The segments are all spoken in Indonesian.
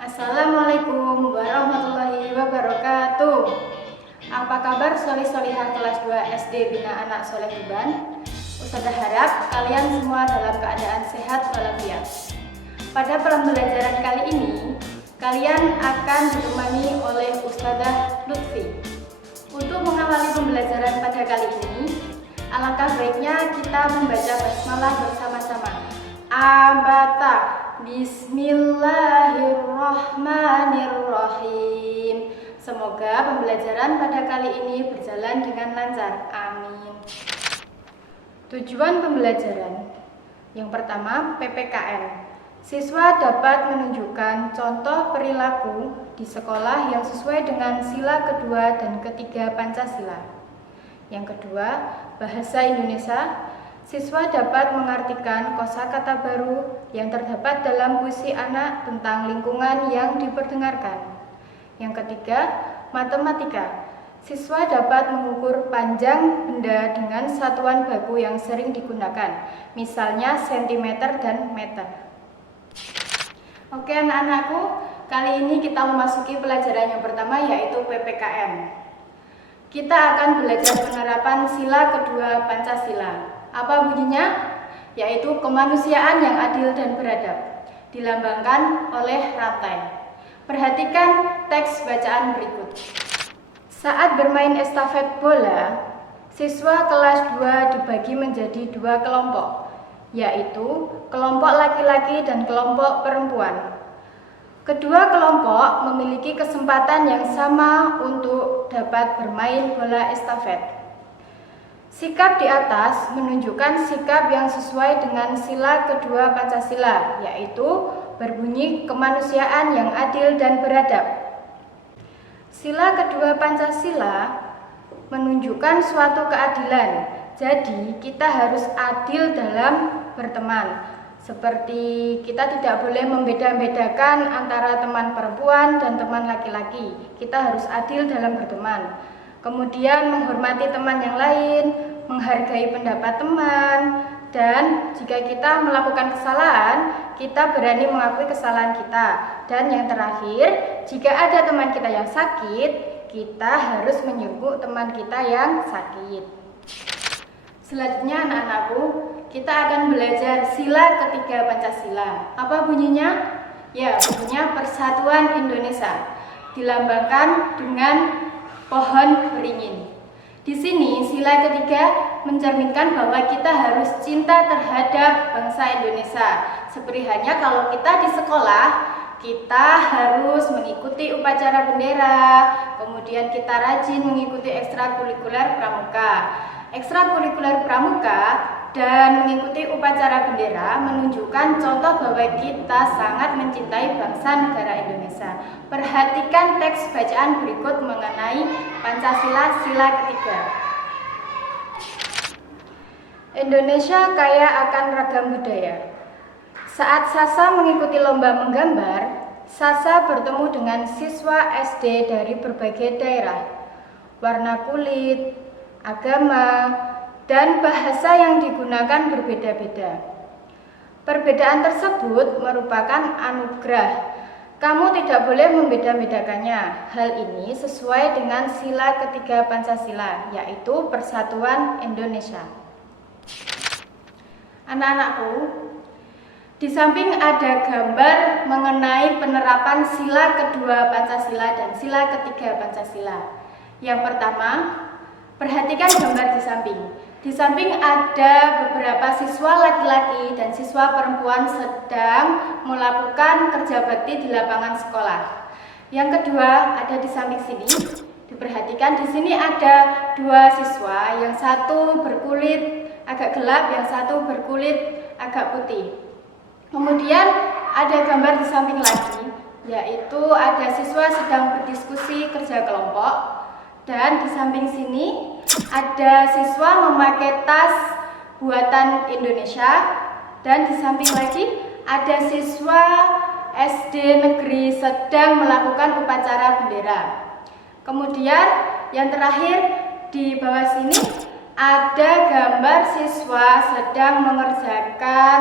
Assalamualaikum warahmatullahi wabarakatuh. Apa kabar soli-solihah kelas 2 SD Bina Anak Soleh Tuban? Ustazah harap kalian semua dalam keadaan sehat walafiat. Pada pembelajaran kali ini, kalian akan ditemani oleh Ustazah Lutfi. Untuk mengawali pembelajaran pada kali ini, alangkah baiknya kita membaca basmalah bersama-sama. Abata, Bismillahirrahmanirrahim. Semoga pembelajaran pada kali ini berjalan dengan lancar. Amin. Tujuan pembelajaran. Yang pertama, PPKN. Siswa dapat menunjukkan contoh perilaku di sekolah yang sesuai dengan sila kedua dan ketiga Pancasila. Yang kedua, bahasa Indonesia. Siswa dapat mengartikan kosakata baru yang terdapat dalam puisi anak tentang lingkungan yang diperdengarkan. Yang ketiga, matematika. Siswa dapat mengukur panjang benda dengan satuan baku yang sering digunakan, misalnya sentimeter dan meter. Oke anak-anakku, kali ini kita memasuki pelajaran yang pertama yaitu PPKN. Kita akan belajar penerapan sila kedua Pancasila. Apa bunyinya? Yaitu kemanusiaan yang adil dan beradab, dilambangkan oleh rantai. Perhatikan teks bacaan berikut. Saat bermain estafet bola, siswa kelas 2 dibagi menjadi dua kelompok, yaitu kelompok laki-laki dan kelompok perempuan. Kedua kelompok memiliki kesempatan yang sama untuk dapat bermain bola estafet. Sikap di atas menunjukkan sikap yang sesuai dengan sila kedua Pancasila, yaitu berbunyi kemanusiaan yang adil dan beradab. Sila kedua Pancasila menunjukkan suatu keadilan, jadi kita harus adil dalam berteman. Seperti kita tidak boleh membeda-bedakan antara teman perempuan dan teman laki-laki. Kita harus adil dalam berteman. Kemudian menghormati teman yang lain, menghargai pendapat teman, dan jika kita melakukan kesalahan, kita berani mengakui kesalahan kita. Dan yang terakhir, jika ada teman kita yang sakit, kita harus menyebut teman kita yang sakit. Selanjutnya anak-anakku, kita akan belajar sila ketiga Pancasila. Apa bunyinya? Ya, bunyinya Persatuan Indonesia, dilambangkan dengan pohon beringin. Di sini sila ketiga mencerminkan bahwa kita harus cinta terhadap bangsa Indonesia. Seperti halnya kalau kita di sekolah, kita harus mengikuti upacara bendera, kemudian kita rajin mengikuti ekstrakurikuler pramuka. Ekstrakurikuler pramuka dan mengikuti upacara bendera menunjukkan contoh bahwa kita sangat mencintai bangsa negara Indonesia. Perhatikan teks bacaan berikut mengenai Pancasila sila ketiga. Indonesia kaya akan ragam budaya. Saat Sasa mengikuti lomba menggambar, Sasa bertemu dengan siswa SD dari berbagai daerah. Warna kulit, agama, dan bahasa yang digunakan berbeda-beda. Perbedaan tersebut merupakan anugerah. Kamu tidak boleh membeda-bedakannya. Hal ini sesuai dengan sila ketiga Pancasila, yaitu Persatuan Indonesia. Anak-anakku, di samping ada gambar mengenai penerapan sila kedua Pancasila dan sila ketiga Pancasila. Yang pertama, perhatikan gambar di samping. Di samping ada beberapa siswa laki-laki dan siswa perempuan sedang melakukan kerja bakti di lapangan sekolah. Yang kedua, ada di samping sini. Diperhatikan di sini ada dua siswa, yang satu berkulit agak gelap, yang satu berkulit agak putih. Kemudian ada gambar di samping lagi, yaitu ada siswa sedang berdiskusi kerja kelompok. Dan di samping sini ada siswa memakai tas buatan Indonesia. Dan di samping lagi ada siswa SD negeri sedang melakukan upacara bendera. Kemudian yang terakhir di bawah sini ada gambar siswa sedang mengerjakan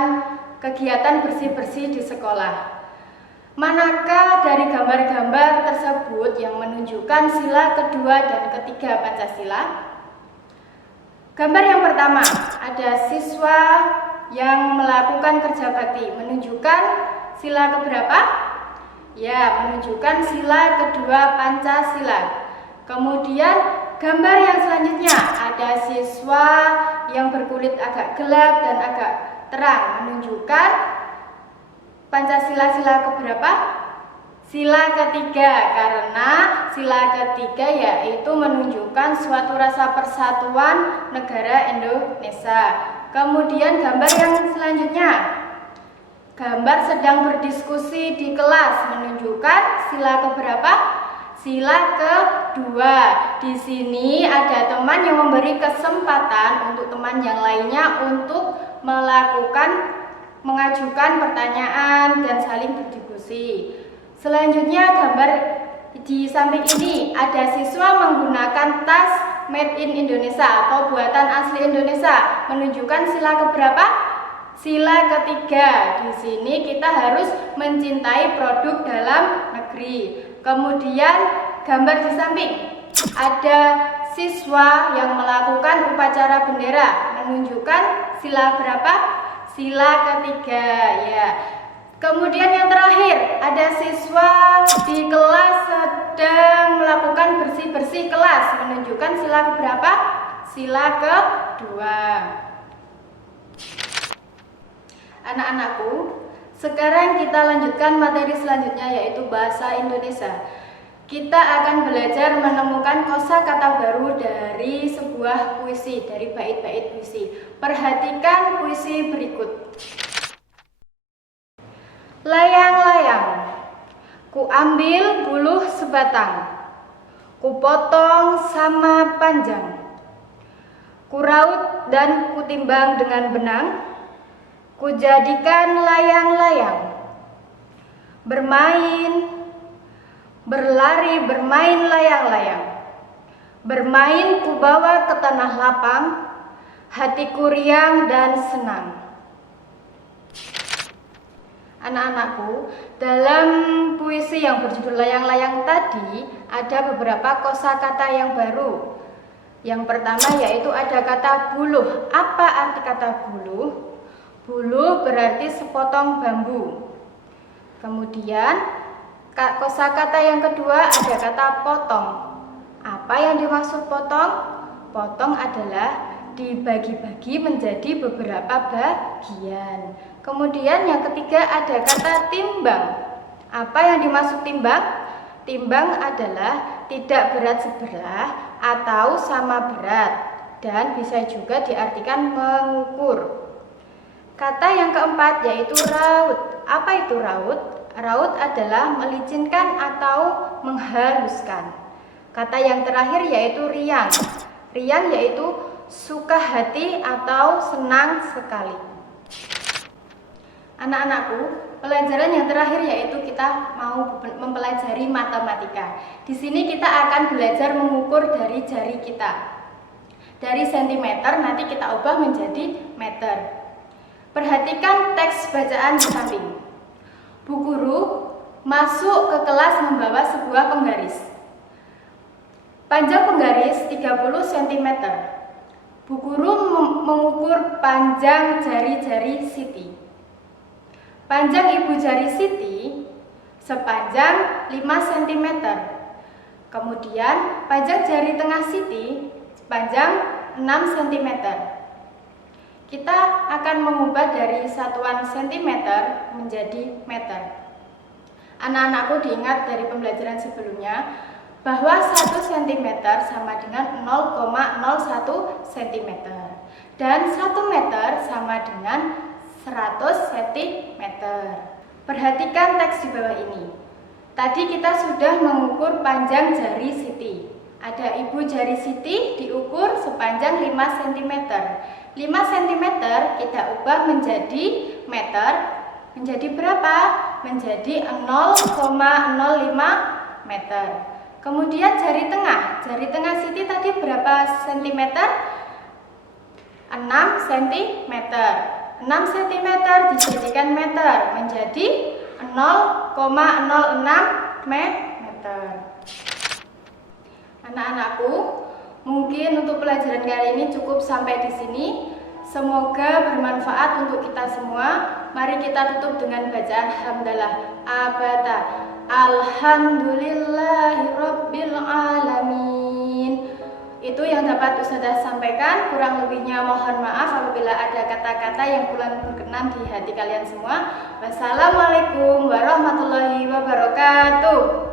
kegiatan bersih-bersih di sekolah. Manakah dari gambar-gambar tersebut yang menunjukkan sila kedua dan ketiga Pancasila? Gambar yang pertama, ada siswa yang melakukan kerja bakti, menunjukkan sila keberapa? Ya, menunjukkan sila kedua Pancasila. Kemudian gambar yang selanjutnya, ada siswa yang berkulit agak gelap dan agak terang, menunjukkan Pancasila sila keberapa? Sila ketiga, karena sila ketiga yaitu menunjukkan suatu rasa persatuan negara Indonesia. Kemudian gambar yang selanjutnya, gambar sedang berdiskusi di kelas, menunjukkan sila keberapa? Sila kedua. Di sini ada teman yang memberi kesempatan untuk teman yang lainnya untuk mengajukan pertanyaan dan saling berdiskusi. Selanjutnya gambar di samping ini ada siswa menggunakan tas made in Indonesia atau buatan asli Indonesia, menunjukkan sila keberapa? Sila ketiga. Di sini kita harus mencintai produk dalam negeri. Kemudian gambar di samping ada siswa yang melakukan upacara bendera, menunjukkan sila berapa? Sila ketiga, ya. Kemudian yang terakhir, ada siswa di kelas sedang melakukan bersih-bersih kelas, menunjukkan sila keberapa? Sila kedua. Anak-anakku, sekarang kita lanjutkan materi selanjutnya, yaitu bahasa Indonesia. Kita akan belajar menemukan kosakata baru dari sebuah puisi, dari bait-bait puisi. Perhatikan puisi berikut. Layang-layang, ku ambil buluh sebatang, ku potong sama panjang, ku raut dan ku timbang dengan benang, ku jadikan layang-layang. Bermain, berlari, bermain layang-layang. Bermain ku bawa ke tanah lapang, hatiku riang dan senang. Anak-anakku, dalam puisi yang berjudul Layang-layang tadi ada beberapa kosakata yang baru. Yang pertama yaitu ada kata buluh. Apa arti kata buluh? Buluh berarti sepotong bambu. Kemudian kosakata yang kedua ada kata potong. Apa yang dimaksud potong? Potong adalah dibagi-bagi menjadi beberapa bagian. Kemudian yang ketiga ada kata timbang. Apa yang dimaksud timbang? Timbang adalah tidak berat sebelah atau sama berat, dan bisa juga diartikan mengukur. Kata yang keempat yaitu raut. Apa itu raut? Raut adalah melicinkan atau menghaluskan. Kata yang terakhir yaitu riang. Riang yaitu suka hati atau senang sekali. Anak-anakku, pelajaran yang terakhir yaitu kita mau mempelajari matematika. Di sini kita akan belajar mengukur dari jari kita. Dari sentimeter nanti kita ubah menjadi meter. Perhatikan teks bacaan di samping. Bu guru masuk ke kelas membawa sebuah penggaris. Panjang penggaris 30 cm. Bu guru mengukur panjang jari-jari Siti. Panjang ibu jari Siti sepanjang 5 cm. Kemudian panjang jari tengah Siti sepanjang 6 cm. Kita akan mengubah dari satuan centimeter menjadi meter. Anak-anakku diingat dari pembelajaran sebelumnya bahwa 1 cm sama dengan 0,01 cm dan 1 meter sama dengan 100 cm. Perhatikan teks di bawah ini. Tadi kita sudah mengukur panjang jari Siti. Ada ibu jari Siti diukur sepanjang 5 cm. 5 cm kita ubah menjadi meter. Menjadi berapa? Menjadi 0,05 meter. Kemudian jari tengah. jari tengah Siti tadi berapa sentimeter? 6 cm. 6 cm dijadikan meter menjadi 0,06 meter. Anak-anakku, mungkin untuk pelajaran kali ini cukup sampai di sini. Semoga bermanfaat untuk kita semua. Mari kita tutup dengan bacaan hamdalah abata. Alhamdulillahirabbil alamin. Itu yang dapat Ustazah sampaikan. Kurang lebihnya mohon maaf apabila ada kata-kata yang kurang berkenan di hati kalian semua. Wassalamualaikum warahmatullahi wabarakatuh.